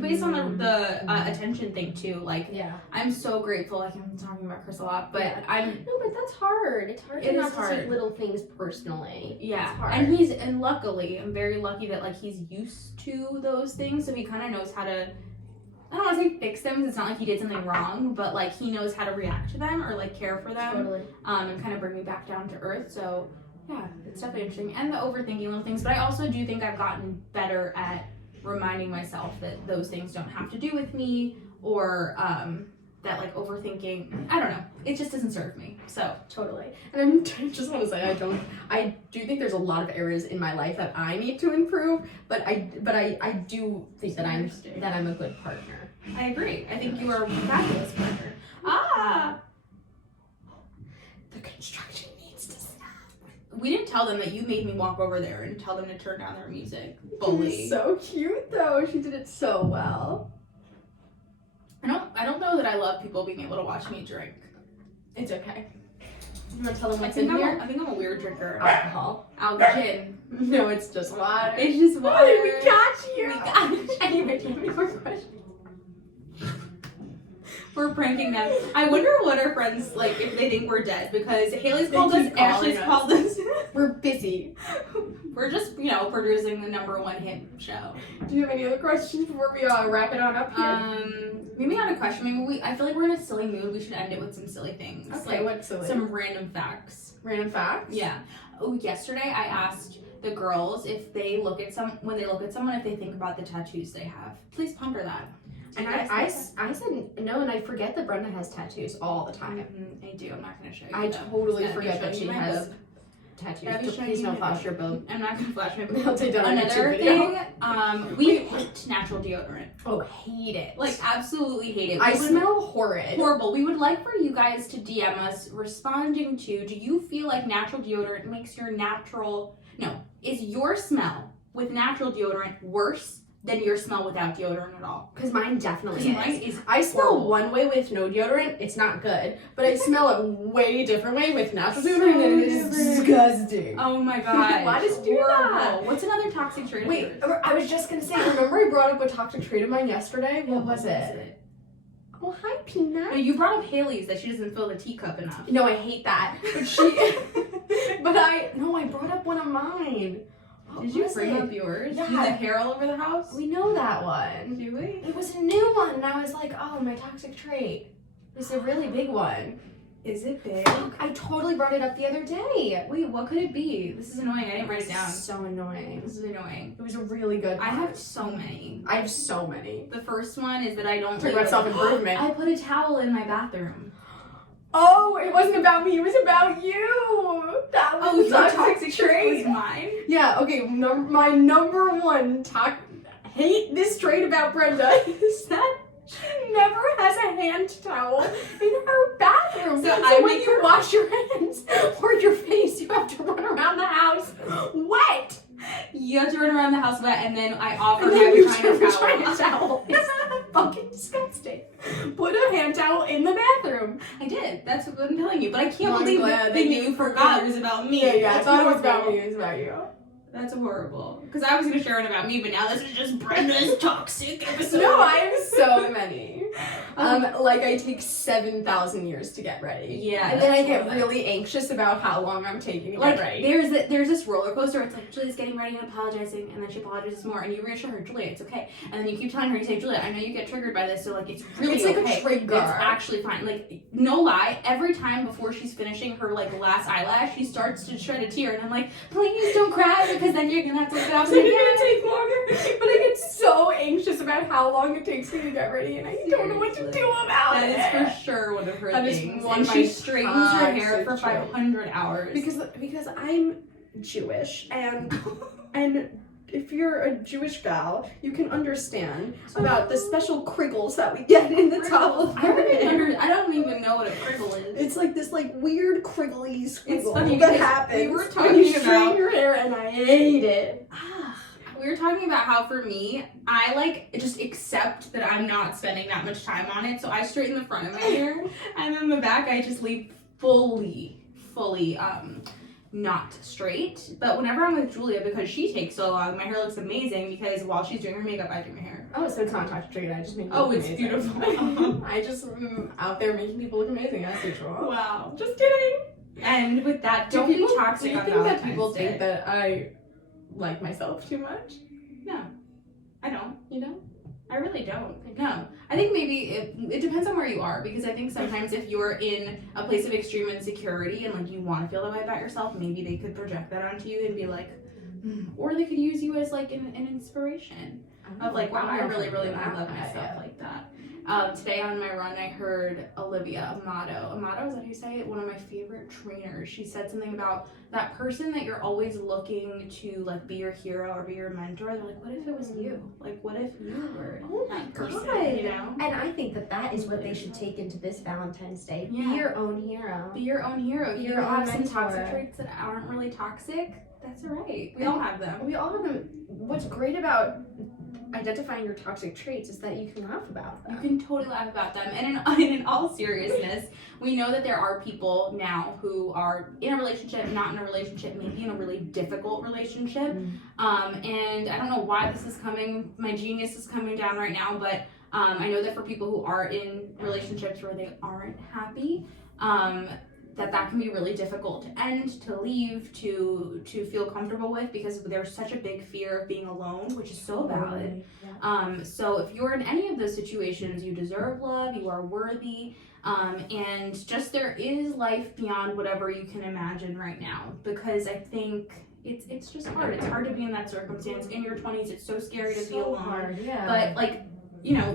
based on the attention thing too, like, I'm so grateful, like I'm talking about Chris a lot, but No, but that's hard. It's hard to take little things personally. Yeah. It's hard. And luckily, I'm very lucky that like he's used to those things, so he kind of knows how to, I don't want to say fix them, because it's not like he did something wrong, but like he knows how to react to them or like care for them. Totally. And kind of bring me back down to earth. So yeah, it's definitely interesting. And the overthinking little things, but I also do think I've gotten better at reminding myself that those things don't have to do with me, or that like overthinking, I don't know, it just doesn't serve me. So totally. And I just want to say I do think there's a lot of areas in my life that I need to improve, but I do think that I'm a good partner. I agree. I think you are a fabulous partner. The construction needs to stop. We didn't tell them that you made me walk over there and tell them to turn down their music. Bully. So cute though. She did it so well. I don't know that I love people being able to watch me drink. It's okay. I'm gonna tell them what's in here. I think I'm a weird drinker. Alcohol. Gin. No, it's just water. It's just water. We got you. We got you. Anyway, do you have any more questions? We're pranking them. I wonder what our friends, like, if they think we're dead, because Haley's They called us, keep calling Ashley's us. called us. We're busy. We're just, producing the #1 hit show. Do you have any other questions before we wrap it on up here? Maybe not a question. Maybe I feel like we're in a silly mood. We should end it with some silly things. Okay, like what's silly? some random facts. Random facts? Yeah. Oh, yesterday I asked the girls if they look at when they look at someone, if they think about the tattoos they have. Please ponder that. And I said no, and I forget that Brenda has tattoos all the time. I do. I'm not going to show you. I though. totally It's gonna be forget that showing she you my has boob. tattoos. Please don't flash your boob. I'm not going to flash my boob. I'll take that on Another YouTube video. thing, we hate natural deodorant. Oh, hate it. Like, absolutely hate it. I smell horrid. Horrible. We would like for you guys to DM us responding to, do you feel like natural deodorant makes your is your smell with natural deodorant worse than your smell without deodorant at all? Because mine definitely is. Mine is I smell horrible. one way with no deodorant, it's not good. But I smell a way different way with natural deodorant, and it is disgusting. Oh my god. Why does it do that? What's another toxic trait? Wait, I was just gonna say, remember I brought up a toxic trait of mine yesterday? What was it? Oh, hi, No, Peanut. you brought up Haley's that she doesn't fill the teacup enough. No, I hate that. But I brought up one of mine. What Did you was bring it? up yours? Yeah. Do the hair all over the house? We know that one. Do we? It was a new one, and I was like, oh, my toxic trait. It's a really big one. Is it big? I totally brought it up the other day. Wait, what could it be? This is annoying. I didn't write it down. So annoying. This is annoying. It was a really good one. I have so many. I have so many. The first one is that I don't Talk about self-improvement. I put a towel in my bathroom. Oh, it wasn't about me. It was about you. That was your a toxic trait. was mine. Yeah. Okay. My number one hate this trait about Brenda is that she never has a hand towel in her bathroom. So So I when make you wash your hands or your face, you have to run around the house wet. You have to run around the house wet, and then I offer And my then you vagina China towel. towel. It's fucking disgusting. Put a hand towel in the bathroom. I did. That's what I'm telling you. But I can't Well, I'm believe glad that that you you forgot it was about me. I That's thought it was horrible. about me. It was about you. That's horrible. Because I was going to share one about me, but now this is just Brenda's toxic episode. No, I have so many. Like I take 7,000 years to get ready. Yeah, And then I that's get a lot. really anxious about how long I'm taking to Like, get ready. there's this roller coaster. It's like, Julia's getting ready and apologizing, and then she apologizes more, and you reassure her, Julia, it's okay. And then you keep telling her, you say, Julia, I know you get triggered by this, so like, it's really It's like okay. a trigger. It's actually fine. Like, no lie, every time before she's finishing her like last eyelash, she starts to shed a tear, and I'm like, please don't cry, because then you're gonna have to look it off. So it's gonna take longer. But I get so anxious about how long it takes me to get ready, and I don't know what to do about That it. is for sure one of her That is things. one And of she my straightens her hair for toxic traits. 500 hours. Because I'm Jewish, and if you're a Jewish gal, you can understand about the special criggles that we get in the top of I our I don't even know what a crickle is. It's like this weird criggly squiggle funny that because happens we were when talking you about- straighten your hair, and I hate it. We were talking about how for me, I like just accept that I'm not spending that much time on it, so I straighten the front of my hair, and then the back I just leave fully not straight. But whenever I'm with Julia, because she takes so long, my hair looks amazing because while she's doing her makeup, I do my hair. Oh, so it's not toxic trait. I just make Oh, it's beautiful. I just out there making people look amazing as usual. Wow. Just kidding. And with that, don't Do be toxic you on think that Valentine's people Day. think that I like myself too much? No, I don't. You know? I really don't. No. I think maybe it depends on where you are, because I think sometimes if you're in a place of extreme insecurity and like you want to feel that way about yourself, maybe they could project that onto you and be like, or they could use you as like an inspiration of like, wow, I really, really want to love myself like that. Today on my run, I heard Olivia Amato. Amato, is that how you say it? One of my favorite trainers. She said something about that person that you're always looking to like be your hero or be your mentor. They're like, what if it was you? Like, what if you were that person? God. You know? And I think that is what they should take into this Valentine's Day. Yeah. Be your own hero. Be your own hero. Be You your own have some toxic mentor. traits that aren't really toxic. That's all right. We all have them. We all have them. What's great about identifying your toxic traits is that you can laugh about You them. can totally laugh about them. And in all seriousness, we know that there are people now who are in a relationship, not in a relationship, maybe in a really difficult relationship. And I don't know why this is coming. My genius is coming down right now, but I know that for people who are in relationships where they aren't happy, that can be really difficult to end, to leave, to feel comfortable with, because there's such a big fear of being alone, which is so valid. So if you're in any of those situations, you deserve love, you are worthy, and just there is life beyond whatever you can imagine right now, because I think it's just hard. It's hard to be in that circumstance in your 20s. It's so scary to be alone. Hard, yeah. But like,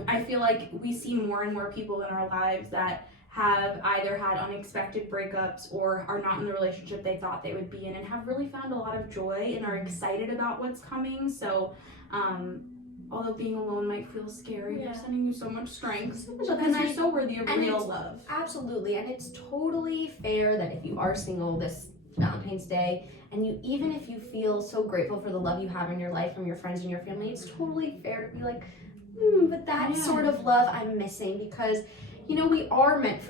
I feel like we see more and more people in our lives that have either had unexpected breakups or are not in the relationship they thought they would be in, and have really found a lot of joy and are excited about what's coming. So although being alone might feel scary, they're sending you so much strength, because you're so worthy of real love. Absolutely, and it's totally fair that if you are single this Valentine's Day, and even if you feel so grateful for the love you have in your life from your friends and your family, it's totally fair to be like, but that sort of love I'm missing, because humans are meant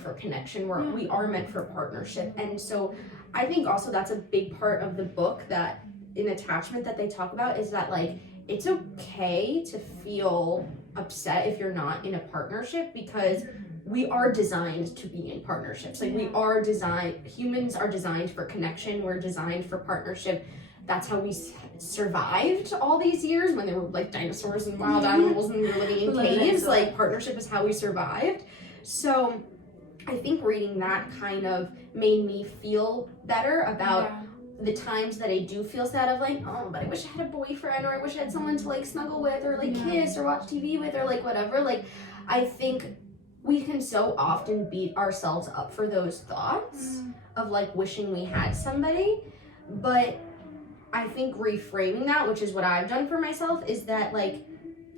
for connection, we are meant for partnership. And so I think also that's a big part of the book, that in Attachment that they talk about, is that like, it's okay to feel upset if you're not in a partnership, because we are designed to be in partnerships. Like humans are designed for connection, we're designed for partnership. That's how we survived all these years when there were like dinosaurs and wild animals and we were living in caves. Like, partnership is how we survived. So I think reading that kind of made me feel better about the times that I do feel sad, of like, oh, but I wish I had a boyfriend, or I wish I had someone to like snuggle with, or like kiss or watch TV with, or like whatever. Like, I think we can so often beat ourselves up for those thoughts of like wishing we had somebody. But I think reframing that, which is what I've done for myself, is that like,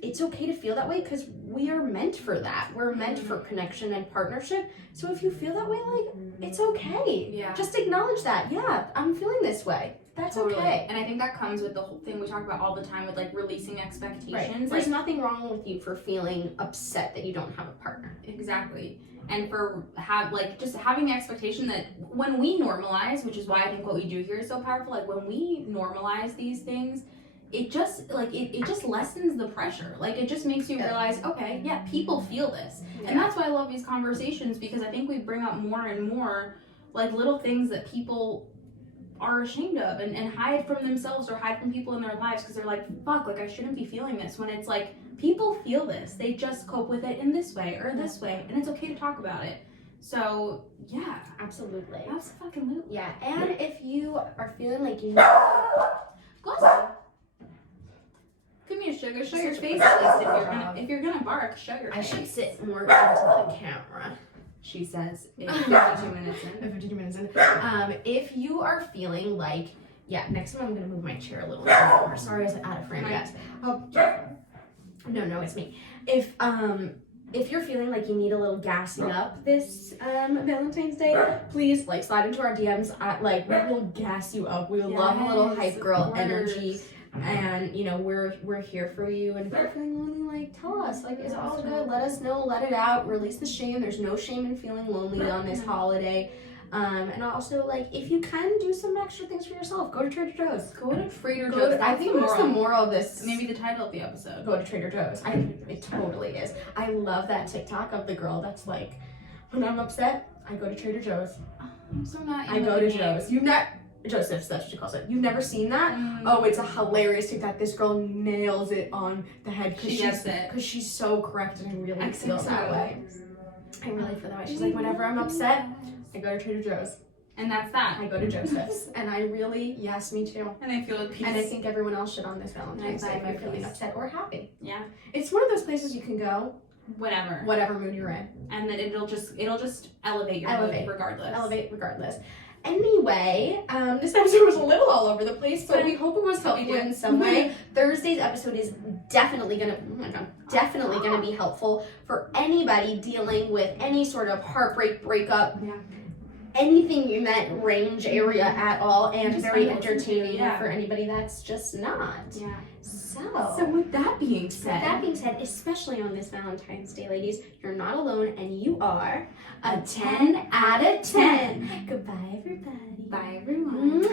it's okay to feel that way, because we are meant for that. We're meant for connection and partnership. So if you feel that way, like, it's okay. Yeah. Just acknowledge that. Yeah, I'm feeling this way. That's okay. And I think that comes with the whole thing we talk about all the time with like releasing expectations. Right. There's nothing wrong with you for feeling upset that you don't have a partner. Exactly. And for just having the expectation that when we normalize, which is why I think what we do here is so powerful, like when we normalize these things, it just it just lessens the pressure. Like, it just makes you realize, okay, yeah, people feel this. And that's why I love these conversations, because I think we bring up more and more like little things that people are ashamed of and hide from themselves or hide from people in their lives, because they're like, fuck, like I shouldn't be feeling this, when it's like, people feel this, they just cope with it in this way or this way, and it's okay to talk about it. So yeah, absolutely, absolutely. Yeah. And if you are feeling like you give me a sugar, show your face at least. If you're gonna bark, show your face. I should sit more into the camera, she says, 52 minutes in. 52 minutes in. If you are feeling like, next time I'm gonna move my chair a little bit more. Sorry, I was out of frame, guys. No, it's me. If you're feeling like you need a little gassing up this Valentine's Day, please like slide into our DMs. We will gas you up. We love a little hype girl energy. And we're here for you. And if you're feeling lonely, like, tell us, like, it's all good. Let us know, let it out, release the shame. There's no shame in feeling lonely on this holiday. And also, like, if you can do some extra things for yourself, go to Trader Joe's. Go to Trader Joe's. I think that's the moral of this. Maybe the title of the episode. Go to Trader Joe's. It totally is. I love that TikTok of the girl that's like, when I'm upset, I go to Trader Joe's. Oh, I'm so not. I go to Joe's. Joseph's, that's what she calls it. You've never seen that? Oh, it's a hilarious TikTok. This girl nails it on the head, because she's so correct, and I really feel that way. I really feel that way. She's like, whenever I'm upset, I go to Trader Joe's. And that's that. I go to Joseph's. And I really, yes, me too. And I feel at peace. And I think everyone else should on this Valentine's Day if you're feeling upset or happy. Yeah. It's one of those places you can go whatever mood you're in. And then it'll just elevate your mood regardless. Elevate regardless. Anyway, this episode was a little all over the place, but we hope it was helpful in some way. Thursday's episode is definitely gonna be helpful for anybody dealing with any sort of heartbreak, breakup, anything in that range area at all, and just very entertaining for anybody that's just not. Yeah. So with that being said, especially on this Valentine's Day, ladies, you're not alone, and you are a 10 out of 10. Goodbye, everybody. Bye, everyone.